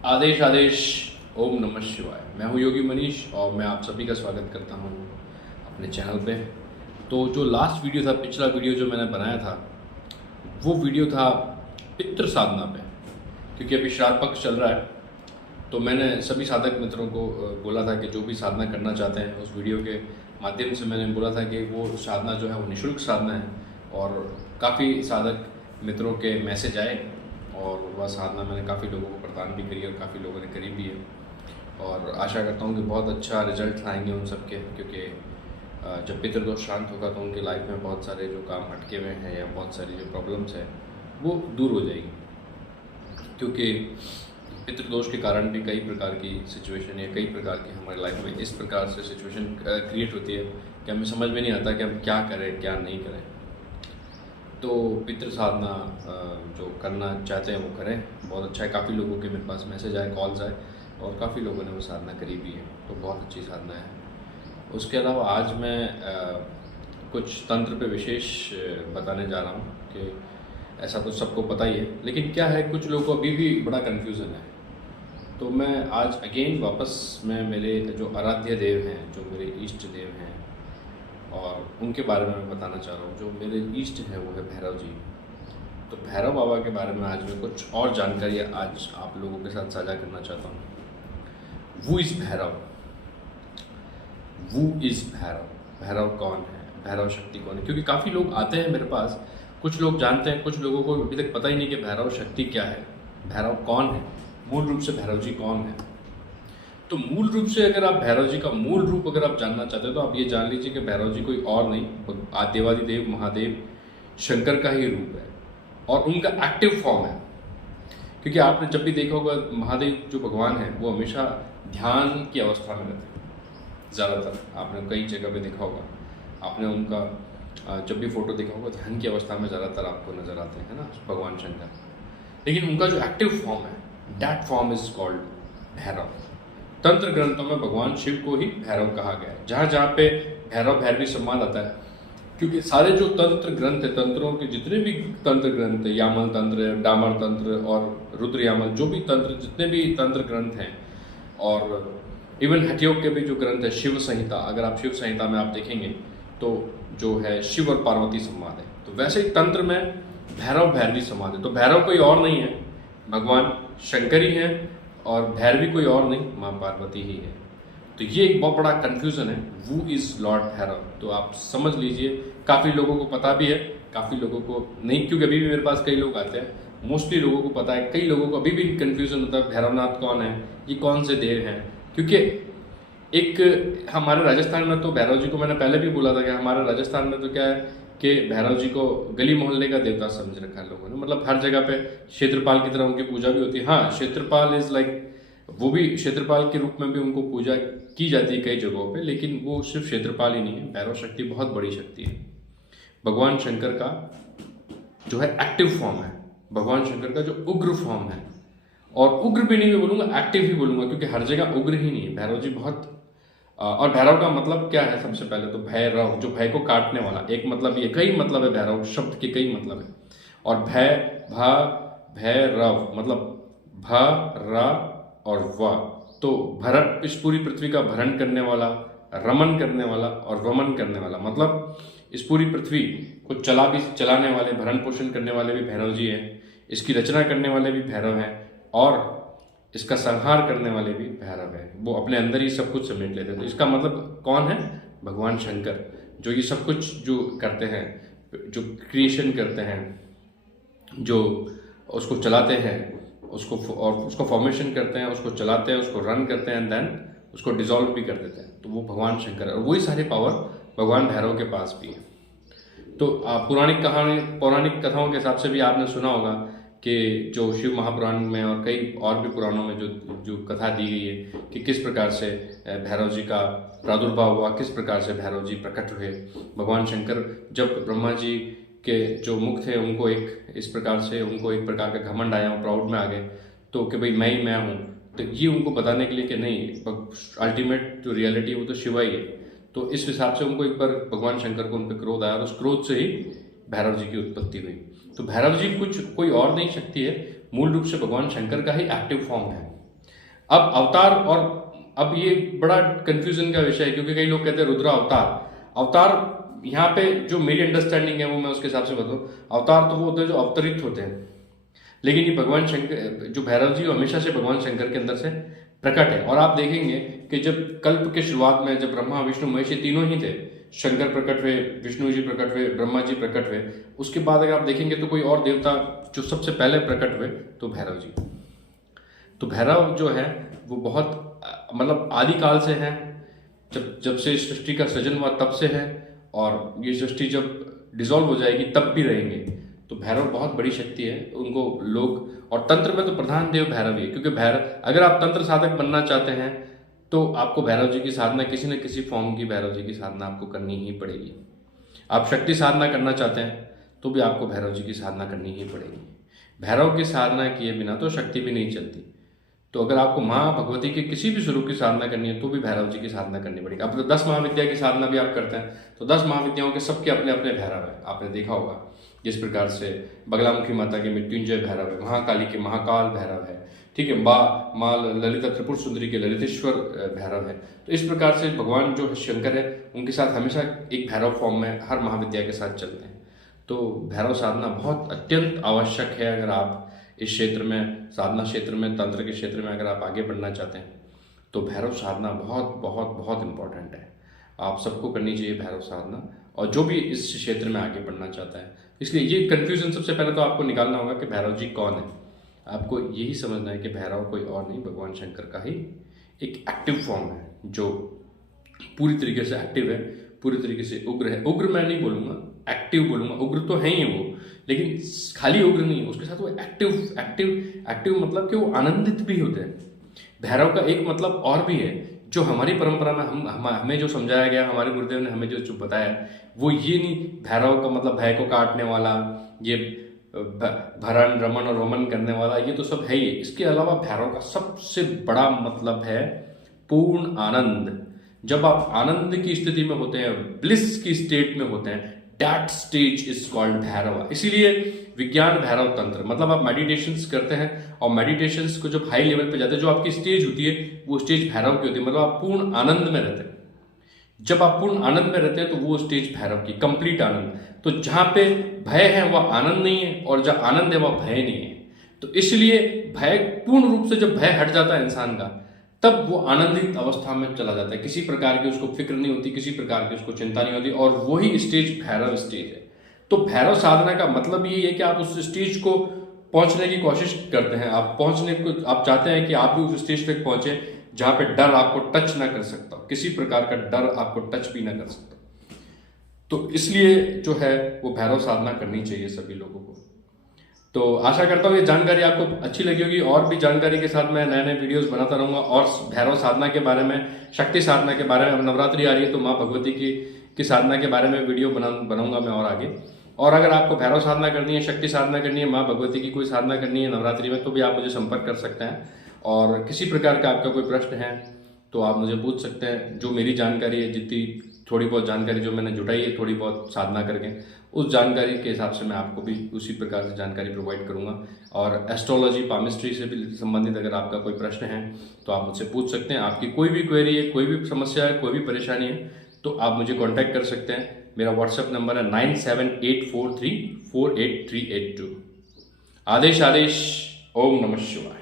आदेश आदेश। ओम नमः शिवाय। मैं हूँ योगी मनीष और मैं आप सभी का स्वागत करता हूँ अपने चैनल पे। तो जो लास्ट वीडियो था, पिछला वीडियो जो मैंने बनाया था, वो वीडियो था पितृ साधना पे। क्योंकि अभी श्राद्ध पक्ष चल रहा है, तो मैंने सभी साधक मित्रों को बोला था कि जो भी साधना करना चाहते हैं, उस वीडियो के माध्यम से मैंने बोला था कि वो साधना जो है वो निःशुल्क साधना है। और काफ़ी साधक मित्रों के मैसेज आए और वह साधना मैंने काफ़ी लोगों को प्रदान भी करी और काफ़ी लोगों ने करी भी है। और आशा करता हूँ कि बहुत अच्छा रिजल्ट आएंगे उन सब के, क्योंकि जब पितृदोष शांत होगा तो उनकी लाइफ में बहुत सारे जो काम अटके हुए हैं या बहुत सारी जो प्रॉब्लम्स हैं वो दूर हो जाएगी। क्योंकि पितृदोष के कारण भी कई प्रकार की सिचुएशन या कई प्रकार की हमारी लाइफ में इस प्रकार से सिचुएशन क्रिएट होती है कि हमें समझ में नहीं आता कि हम क्या करें क्या नहीं करें। तो पितृ साधना जो करना चाहते हैं वो करें, बहुत अच्छा है। काफ़ी लोगों के मेरे पास मैसेज आए, कॉल्स आए और काफ़ी लोगों ने वो साधना करी भी है, तो बहुत अच्छी साधना है। उसके अलावा आज मैं कुछ तंत्र पे विशेष बताने जा रहा हूँ कि ऐसा तो सबको पता ही है, लेकिन क्या है कुछ लोगों को अभी भी बड़ा कन्फ्यूज़न है। तो मैं आज अगेन वापस मैं मेरे जो आराध्य देव हैं, जो मेरे इष्ट देव हैं और उनके बारे में मैं बताना चाह रहा हूँ। जो मेरे इष्ट हैं वो है भैरव जी। तो भैरव बाबा के बारे में आज मैं कुछ और जानकारी आज आप लोगों के साथ साझा करना चाहता हूँ। वो इज़ भैरव, वो इज़ भैरव। भैरव कौन है, भैरव शक्ति कौन है? क्योंकि काफ़ी लोग आते हैं मेरे पास, कुछ लोग जानते हैं, कुछ लोगों को अभी तक पता ही नहीं कि भैरव शक्ति क्या है, भैरव कौन है, मूल रूप से भैरव जी कौन है। तो मूल रूप से अगर आप भैरव जी का मूल रूप अगर आप जानना चाहते हो तो आप ये जान लीजिए कि भैरव जी कोई और नहीं, देवादिदेव महादेव शंकर का ही रूप है और उनका एक्टिव फॉर्म है। क्योंकि आपने जब भी देखा होगा महादेव जो भगवान है वो हमेशा ध्यान की अवस्था में रहते हैं। ज़्यादातर आपने कई जगह पे देखा होगा, आपने उनका जब भी फोटो देखा होगा ध्यान की अवस्था में ज़्यादातर आपको नजर आते हैं ना भगवान शंकर। लेकिन उनका जो एक्टिव फॉर्म है, that form is called Bhairav. तंत्र ग्रंथों में भगवान शिव को ही भैरव कहा गया है। जहाँ जहाँ पे भैरव भैरवी संवाद आता है, क्योंकि सारे जो तंत्र ग्रंथ है, तंत्रों के जितने भी तंत्र ग्रंथ है, यामल तंत्र, डामर तंत्र और रुद्र यामल, जो भी तंत्र, जितने भी तंत्र ग्रंथ हैं, और इवन हठयोग के भी जो ग्रंथ है, शिव संहिता, अगर आप शिव संहिता में आप देखेंगे तो जो है शिव और पार्वती संवाद है। तो वैसे ही तंत्र में भैरव भैरवी संवाद है। तो भैरव कोई और नहीं है, भगवान शंकर ही है, और भैरवी कोई और नहीं, माँ पार्वती ही है। तो ये एक बहुत बड़ा कंफ्यूजन है, वो इज लॉर्ड भैरव। तो आप समझ लीजिए, काफ़ी लोगों को पता भी है, काफ़ी लोगों को नहीं, क्योंकि अभी भी मेरे पास कई लोग आते हैं, मोस्टली लोगों को पता है, कई लोगों को अभी भी कन्फ्यूजन होता है भैरवनाथ कौन है, ये कौन से देव हैं। क्योंकि एक हमारे राजस्थान में तो भैरव जी को मैंने पहले भी बोला था कि हमारे राजस्थान में तो क्या है कि भैरव जी को गली मोहल्ले का देवता समझ रखा है लोगों ने। मतलब हर जगह पे क्षेत्रपाल की तरह उनकी पूजा भी होती है। हाँ, क्षेत्रपाल इज लाइक, वो भी क्षेत्रपाल के रूप में भी उनको पूजा की जाती है कई जगहों पे, लेकिन वो सिर्फ क्षेत्रपाल ही नहीं है, भैरव शक्ति बहुत बड़ी शक्ति है। भगवान शंकर का जो है एक्टिव फॉर्म है, भगवान शंकर का जो उग्र फॉर्म है, और उग्र भी नहीं मैं बोलूँगा, एक्टिव ही बोलूँगा, क्योंकि हर जगह उग्र ही नहीं है। भैरव जी बहुत और भैरव का मतलब क्या है? सबसे पहले तो भैरव, जो भय को काटने वाला, एक मतलब ये, कई मतलब है भैरव शब्द के, कई मतलब है। और भय, भैरव मतलब भ र और व, तो भरण, इस पूरी पृथ्वी का भरण करने वाला, रमन करने वाला और वमन करने वाला, मतलब इस पूरी पृथ्वी को चलाने वाले, भरण पोषण करने वाले भी भैरव जी हैं, इसकी रचना करने वाले भी भैरव हैं, और इसका संहार करने वाले भी भैरव है। वो अपने अंदर ही सब कुछ समेट लेते हैं। तो इसका मतलब कौन है? भगवान शंकर, जो ये सब कुछ जो करते हैं, जो क्रिएशन करते हैं, जो उसको चलाते हैं, उसको और उसको फॉर्मेशन करते हैं, उसको चलाते हैं, उसको रन करते हैं, एंड देन उसको डिसॉल्व भी कर देते हैं। तो वो भगवान शंकर है, और वही सारी पावर भगवान भैरव के पास भी है। तो पौराणिक कथाओं के हिसाब से भी आपने सुना होगा कि जो शिव महापुराण में और कई और भी पुराणों में जो जो कथा दी गई है कि किस प्रकार से भैरव जी का प्रादुर्भाव हुआ, किस प्रकार से भैरव जी प्रकट हुए। भगवान शंकर जब ब्रह्मा जी के जो मुख थे, उनको एक इस प्रकार से, उनको एक प्रकार का घमंड आया, प्राउड में आ गए, तो कि भाई मैं ही मैं हूँ। तो ये उनको बताने के लिए कि नहीं, अल्टीमेट जो रियलिटी है वो तो शिवा ही है। तो इस हिसाब से उनको एक बार भगवान शंकर को उन पर क्रोध आया, और उस क्रोध से ही भैरव जी की उत्पत्ति हुई। तो भैरव जी कुछ कोई और नहीं शक्ति है, मूल रूप से भगवान शंकर का ही एक्टिव फॉर्म है। अब अवतार, और अब ये बड़ा कंफ्यूजन का विषय है, क्योंकि कई लोग कहते हैं रुद्र अवतार यहाँ पे जो मेरी अंडरस्टैंडिंग है वो मैं उसके हिसाब से बताऊँ, अवतार तो वो होते हैं जो अवतरित होते हैं, लेकिन ये भगवान शंकर जो भैरव जी हमेशा से भगवान शंकर के अंदर से प्रकट है। और आप देखेंगे कि जब कल्प के शुरुआत में जब ब्रह्मा विष्णु महेश ये तीनों ही थे, शंकर प्रकट हुए, विष्णु जी प्रकट हुए, ब्रह्मा जी प्रकट हुए, उसके बाद अगर आप देखेंगे तो कोई और देवता जो सबसे पहले प्रकट हुए तो भैरव जी। तो भैरव जो है वो बहुत मतलब आदिकाल से है, जब से सृष्टि का सृजन हुआ तब से है, और ये सृष्टि जब डिसॉल्व हो जाएगी तब भी रहेंगे। तो भैरव बहुत बड़ी शक्ति है, उनको लोग, और तंत्र में तो प्रधान देव भैरव ही है, क्योंकि भैरव, अगर आप तंत्र साधक बनना चाहते हैं तो आपको भैरव जी की साधना, किसी न किसी फॉर्म की भैरव जी की साधना आपको करनी ही पड़ेगी। आप शक्ति साधना करना चाहते हैं तो भी आपको भैरव जी की साधना करनी ही पड़ेगी। भैरव की साधना किए बिना तो शक्ति भी नहीं चलती। तो अगर आपको माँ भगवती के किसी भी स्वरूप की साधना करनी है तो भी भैरव जी की साधना करनी पड़ेगी। अब तो 10 महाविद्या की साधना भी आप करते हैं तो 10 महाविद्याओं के सबके अपने अपने भैरव है, आपने देखा होगा। जिस प्रकार से बगलामुखी माता के मृत्युंजय भैरव है, महाकाली के महाकाल भैरव है, ठीक है, माँ ललिता त्रिपुर सुंदरी के ललितेश्वर भैरव है। तो इस प्रकार से भगवान जो शंकर है उनके साथ हमेशा एक भैरव फॉर्म में हर महाविद्या के साथ चलते हैं। तो भैरव साधना बहुत अत्यंत आवश्यक है। अगर आप इस क्षेत्र में, साधना क्षेत्र में, तंत्र के क्षेत्र में अगर आप आगे बढ़ना चाहते हैं तो भैरव साधना बहुत बहुत बहुत इम्पॉर्टेंट है। आप सबको करनी चाहिए भैरव साधना, और जो भी इस क्षेत्र में आगे बढ़ना चाहता है। इसलिए ये कन्फ्यूजन सबसे पहले तो आपको निकालना होगा कि भैरव जी कौन है। आपको यही समझना है कि भैरव कोई और नहीं, भगवान शंकर का ही एक एक्टिव फॉर्म है, जो पूरी तरीके से एक्टिव है, पूरी तरीके से उग्र है। उग्र मैं नहीं बोलूँगा, एक्टिव बोलूँगा। उग्र तो है ही वो, लेकिन खाली उग्र नहीं है, उसके साथ वो एक्टिव मतलब कि वो आनंदित भी होते हैं। भैरव का एक मतलब और भी है, जो हमारी परंपरा में हमें जो समझाया गया, हमारे गुरुदेव ने हमें जो बताया, वो ये नहीं भैरव का मतलब भय को काटने वाला, ये भरण रमन और वमन करने वाला, ये तो सब है ही। इसके अलावा भैरव का सबसे बड़ा मतलब है पूर्ण आनंद। जब आप आनंद की स्थिति में होते हैं, ब्लिस की स्टेट में होते हैं, that stage is called Bhairav. इसीलिए विज्ञान भैरव तंत्र, मतलब आप मेडिटेशंस करते हैं और मेडिटेशंस को जब हाई लेवल पे जाते हैं, जो आपकी स्टेज होती है वो स्टेज भैरव की होती है, मतलब आप पूर्ण आनंद में रहते हैं। जब आप पूर्ण आनंद में रहते हैं तो वो स्टेज भैरव की, कंप्लीट आनंद। तो जहां पे भय है वह आनंद नहीं है, और जहां आनंद है वह भय नहीं है। तो इसलिए भय, पूर्ण रूप से जब भय हट जाता है इंसान का, तब वो आनंदित अवस्था में चला जाता है। किसी प्रकार की उसको फिक्र नहीं होती, किसी प्रकार की उसको चिंता नहीं होती, और वही स्टेज भैरव स्टेज है। तो भैरव साधना का मतलब ये है कि आप उस स्टेज को पहुंचने की कोशिश करते हैं, आप चाहते हैं कि आप भी उस स्टेज पे पहुंचे जहां पे डर आपको टच ना कर सकता, किसी प्रकार का डर आपको टच भी ना कर सकता। तो इसलिए जो है वो भैरव साधना करनी चाहिए सभी लोगों को। तो आशा करता हूँ ये जानकारी आपको अच्छी लगी होगी। और भी जानकारी के साथ मैं नए नए वीडियोस बनाता रहूंगा, और भैरव साधना के बारे में, शक्ति साधना के बारे में। अब नवरात्रि आ रही है तो माँ भगवती की साधना के बारे में वीडियो बनाऊंगा मैं और आगे। और अगर आपको भैरव साधना करनी है, शक्ति साधना करनी है, माँ भगवती की कोई साधना करनी है नवरात्रि में, तो भी आप मुझे संपर्क कर सकते हैं। और किसी प्रकार का आपका कोई प्रश्न है तो आप मुझे पूछ सकते हैं। जो मेरी जानकारी है, जितनी थोड़ी बहुत जानकारी जो मैंने जुटाई है थोड़ी बहुत साधना करके, उस जानकारी के हिसाब से मैं आपको भी उसी प्रकार से जानकारी प्रोवाइड करूंगा। और एस्ट्रोलॉजी, पामिस्ट्री से भी संबंधित अगर आपका कोई प्रश्न है तो आप मुझसे पूछ सकते हैं। आपकी कोई भी क्वेरी है, कोई भी समस्या है, कोई भी परेशानी है, तो आप मुझे कॉन्टैक्ट कर सकते हैं। मेरा व्हाट्सएप नंबर है 9784348382। आदेश। ओम नमः शिवाय।